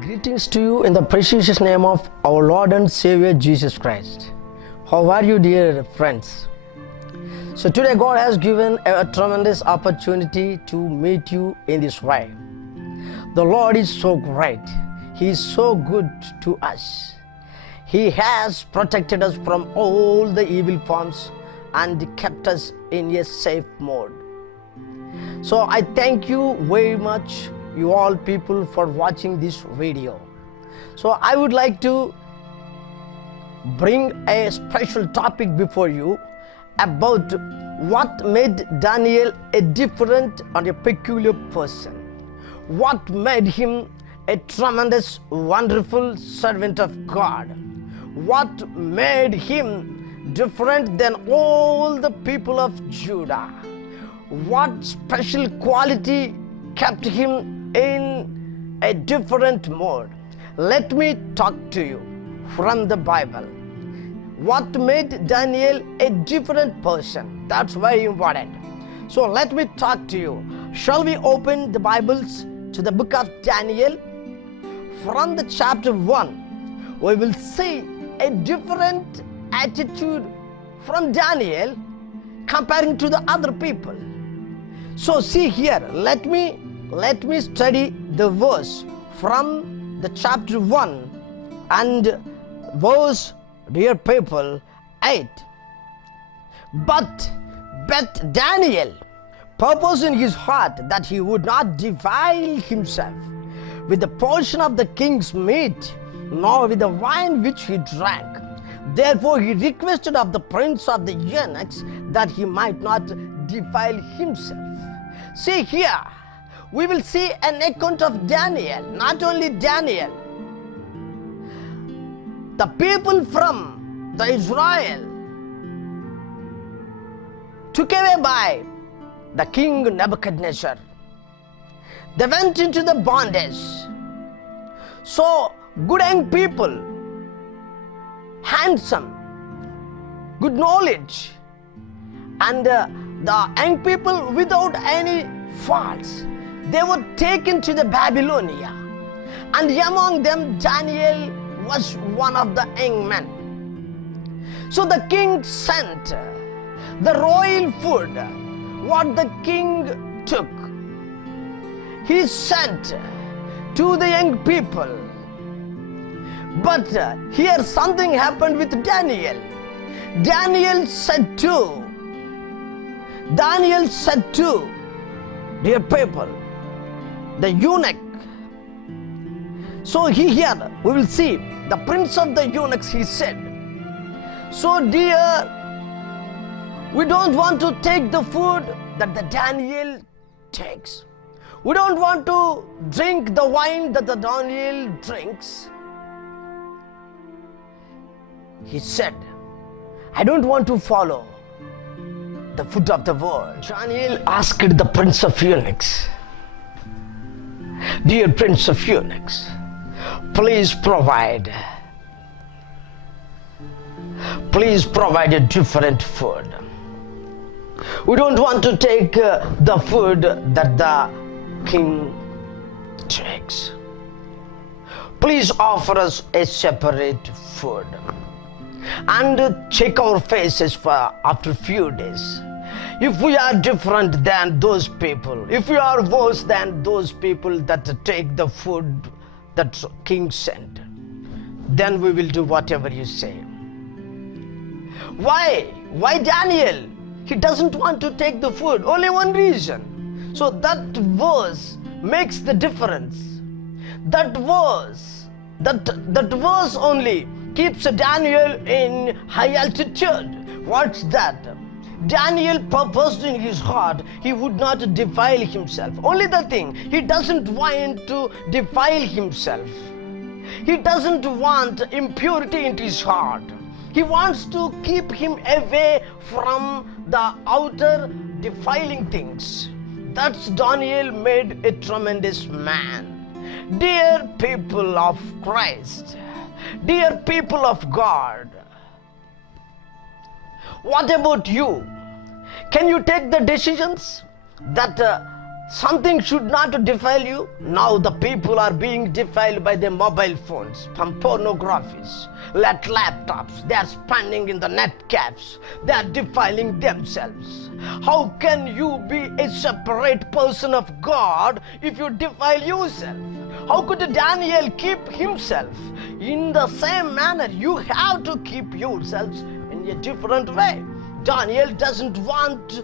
Greetings to you in the precious name of our Lord and Savior Jesus Christ. How are you, dear friends? So today God has given a tremendous opportunity to meet you in this way. The Lord is so great. He is so good to us. He has protected us from all the evil forms and kept us in a safe mode. So I thank you very much, you all people, for watching this video. So I would like to bring a special topic before you about what made Daniel a different and a peculiar person. What made him a tremendous, wonderful servant of God. What made him different than all the people of Judah. What special quality kept him in a different mode. Let me talk to you from the Bible. What made Daniel a different person? That's very important. So let me talk to you. Shall we open the Bibles to the book of Daniel? From the chapter 1, we will see a different attitude from Daniel comparing to the other people. So see here, let me study the verse from the chapter 1 and verse, dear people, 8. But Daniel purposed in his heart that he would not defile himself with the portion of the king's meat, nor with the wine which he drank. Therefore he requested of the prince of the eunuchs that he might not defile himself. See here, we will see an account of Daniel. Not only Daniel, the people from the Israel took away by the king Nebuchadnezzar. They went into the bondage. So good young people, handsome, good knowledge, and the young people without any faults, they were taken to the Babylonia, and among them Daniel was one of the young men. So the king sent the royal food, what the king took, he sent to the young people. But here something happened with Daniel. Daniel said to, dear people, the eunuch. So here we will see the prince of the eunuchs, he said, so dear, we don't want to take the food that the Daniel takes. We don't want to drink the wine that the Daniel drinks. He said, I don't want to follow the food of the world. Daniel asked the prince of eunuchs, dear prince of eunuchs, please provide a different food. We don't want to take the food that the king takes. Please offer us a separate food and check our faces for after few days. If we are different than those people, if we are worse than those people that take the food that king sent, then we will do whatever you say. Why Daniel? He doesn't want to take the food. Only one reason. So that verse makes the difference. That verse only keeps Daniel in high altitude. What's that? Daniel purposed in his heart he would not defile himself. Only the thing, he doesn't want to defile himself. He doesn't want impurity into his heart. He wants to keep him away from the outer defiling things. That's Daniel made a tremendous man. Dear people of Christ, dear people of God, what about you? Can you take the decisions that Something should not defile you. Now the people are being defiled by their mobile phones, from pornographies, laptops. They are spending in the net cafes. They are defiling themselves. How can you be a separate person of God if you defile yourself? How could Daniel keep himself? In the same manner, you have to keep yourselves in a different way. Daniel doesn't want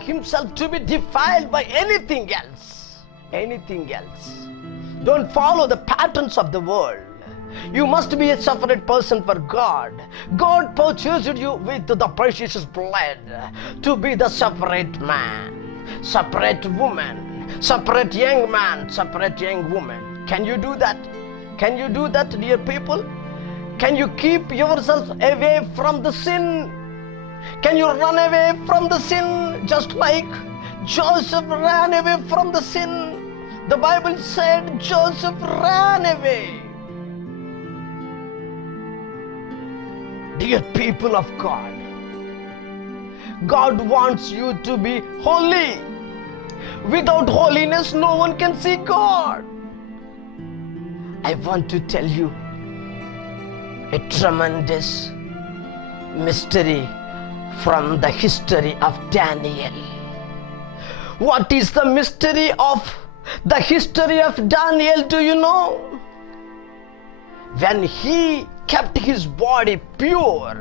himself to be defiled by anything else. Anything else. Don't follow the patterns of the world. You must be a separate person for God. God purchased you with the precious blood to be the separate man, separate woman, separate young man, separate young woman. Can you do that? Can you do that, dear people? Can you keep yourself away from the sin? Can you run away from the sin just like Joseph ran away from the sin? The Bible said Joseph ran away. Dear people of God, God wants you to be holy. Without holiness, no one can see God. I want to tell you a tremendous mystery from the history of Daniel. What is the mystery of the history of Daniel? Do you know? When he kept his body pure,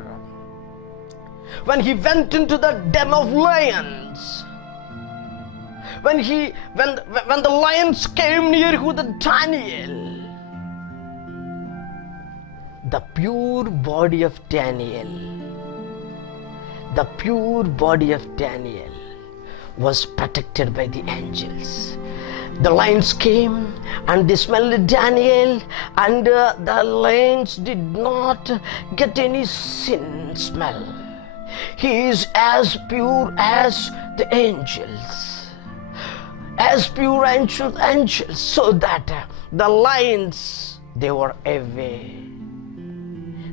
when he went into the den of lions, when the lions came near to Daniel, the pure body of Daniel, the pure body of Daniel was protected by the angels. The lions came and they smelled Daniel, and the lions did not get any sin smell. He is as pure as the angels, as pure angels, so that the lions, they were away.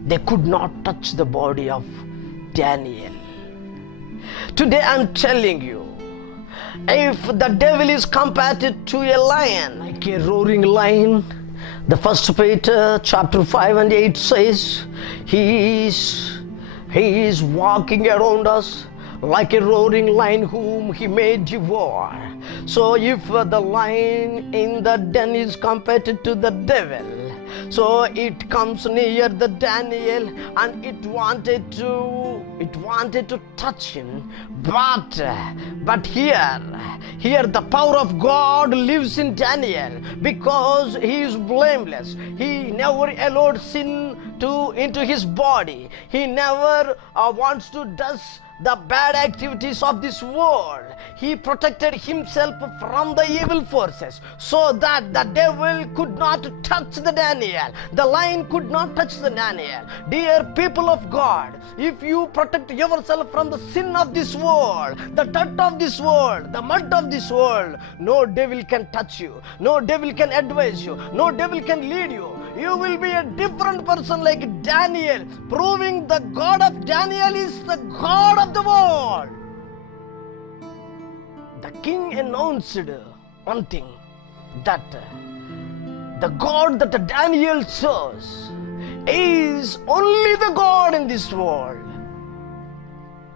They could not touch the body of Daniel. Today I'm telling you, if the devil is compared to a lion, like a roaring lion, the First Peter chapter 5 and 8 says, he is walking around us like a roaring lion whom he may devour. So if the lion in the den is compared to the devil, so it comes near the Daniel and it wanted to touch him, but here the power of God lives in Daniel, because he is blameless. He never allowed sin into his body. He never wants to do the bad activities of this world. He protected himself from the evil forces, so that the devil could not touch the Daniel. The lion could not touch the Daniel. Dear people of God, if you protect yourself from the sin of this world, the dirt of this world, the mud of this world, no devil can touch you. No devil can advise you. No devil can lead you. You will be a different person like Daniel, proving the God of Daniel is the God of the world. The king announced one thing, that the God that Daniel serves is only the God in this world.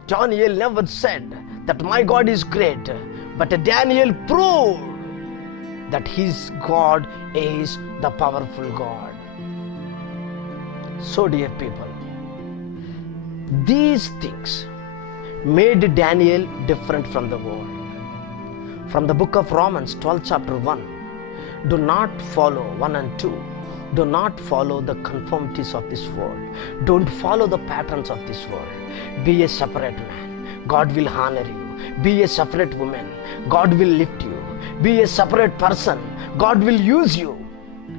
Daniel never said that my God is great, but Daniel proved that his God is the powerful God. So dear people, these things made Daniel different from the world. From the book of Romans 12 chapter 1, do not follow 1 and 2. Do not follow the conformities of this world. Don't follow the patterns of this world. Be a separate man. God will honor you. Be a separate woman. God will lift you. Be a separate person. God will use you.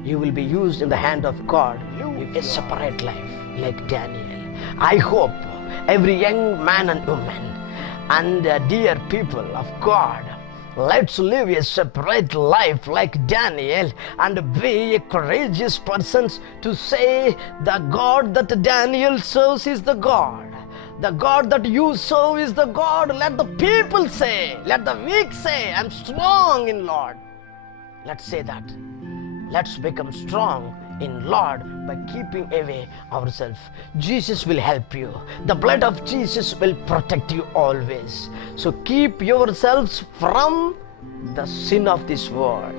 You will be used in the hand of God. Live a separate life like Daniel. I hope every young man and woman and dear people of God, let's live a separate life like Daniel and be a courageous person to say the God that Daniel serves is the God The God that you serve is the God. Let the people say, let the weak say, I'm strong in Lord. Let's say that. Let's become strong in Lord by keeping away ourselves. Jesus will help you. The blood of Jesus will protect you always. So keep yourselves from the sin of this world.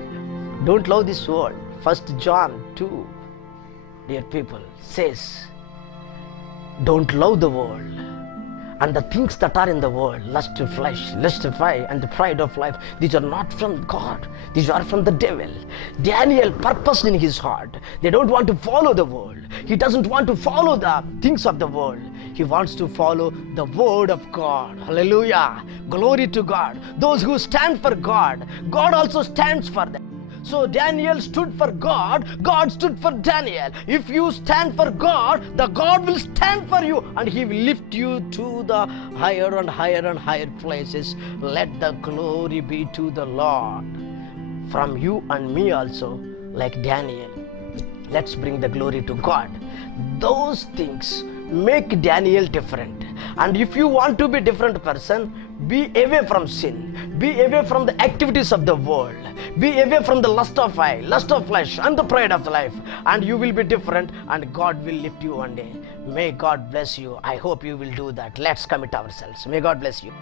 Don't love this world. 1 John 2, dear people, says, don't love the world and the things that are in the world, lust of flesh, lust of eye, and the pride of life. These are not from God. These are from the devil. Daniel purposed in his heart. They don't want to follow the world. He doesn't want to follow the things of the world. He wants to follow the word of God. Hallelujah. Glory to God. Those who stand for God, God also stands for them. So Daniel stood for God, God stood for Daniel. If you stand for God, the God will stand for you and He will lift you to the higher and higher and higher places. Let the glory be to the Lord. From you and me also, like Daniel. Let's bring the glory to God. Those things make Daniel different. And if you want to be different person, be away from sin. Be away from the activities of the world. Be away from the lust of eye, lust of flesh, and the pride of life. And you will be different, and God will lift you one day. May God bless you. I hope you will do that. Let's commit ourselves. May God bless you.